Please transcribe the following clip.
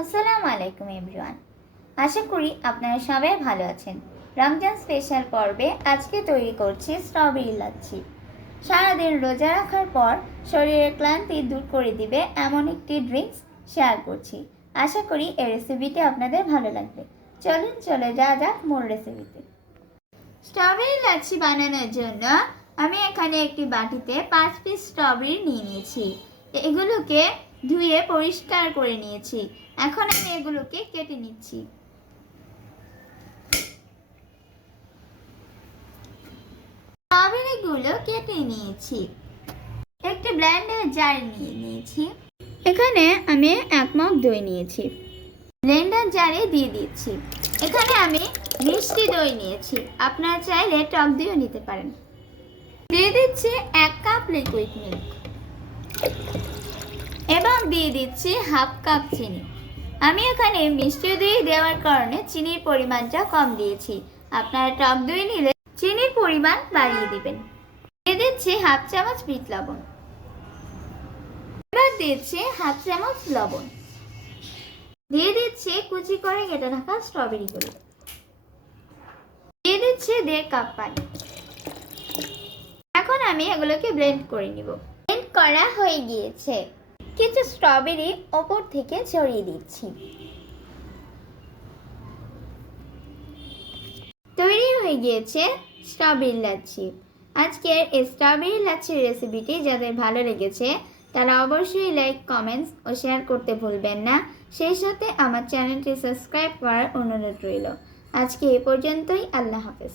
আসসালামু আলাইকুম এভরিওয়ান। আশা করি আপনারা সবাই ভালো আছেন। রমজান স্পেশাল পর্বে আজকে তৈরি করছি স্ট্রবেরি লাচ্ছি। সারাদিন রোজা রাখার পর শরীরের ক্লান্তি দূর করে দিবে এমন একটি ড্রিঙ্কস শেয়ার করছি। আশা করি এই রেসিপিটি আপনাদের ভালো লাগবে। চলুন চলে যাওয়া যাক মূল রেসিপিতে। স্ট্রবেরি লাচ্ছি বানানোর জন্য আমি এখানে একটি বাটিতে 5 পিস স্ট্রবেরি নিয়ে নিয়েছি। এগুলোকে ধুয়ে পরিষ্কার করে নিয়েছি। এখন আমি এগুলোকে কেটে নিচ্ছি। স্ট্রবেরিগুলো কেটে নিয়েছি। একটি ব্লেন্ডার জার নিয়ে নিয়েছি। এখানে আমি 1 মগ দই নিয়েছি। ব্লেন্ডার জারে দিয়ে দিচ্ছি। এখানে আমি মিষ্টি দই নিয়েছি, আপনারা চাইলে টক দইও নিতে পারেন। দিয়ে দিচ্ছি 1 কাপ লিকুইড মিল্ক এবং দিয়ে দিচ্ছি 1/2 কাপ চিনি। আমি এখানে মিষ্টি দই দেওয়ার কারণে চিনির পরিমাণটা কম দিয়েছি। আপনারা টক দই নিলে চিনির পরিমাণ বাড়িয়ে দিবেন। দিয়ে দিচ্ছি 1/2 চামচ বিট লবণ। এবার দিচ্ছি 1/2 চামচ লবণ। দিয়ে দিচ্ছি কুচি করে কেটে রাখা স্ট্রবেরিগুলো। দিয়ে দিচ্ছি 1.5 কাপ পানি। এখন আমি এগুলোকে ব্লেন্ড করে নিব। ব্লেন্ড করা হয়ে গিয়েছে। কিছু স্ট্রবেরি ওপর থেকে ছড়িয়ে দিচ্ছি। তৈরি হয়ে গিয়েছে স্ট্রবেরি লাচ্ছি। আজকের এই স্ট্রবেরি লাচ্ছির রেসিপিটি যাদের ভালো লেগেছে তারা অবশ্যই লাইক, কমেন্টস ও শেয়ার করতে ভুলবেন না। সেই সাথে আমার চ্যানেলটি সাবস্ক্রাইব করার অনুরোধ রইল। আজকে এ পর্যন্তই। আল্লাহ হাফেজ।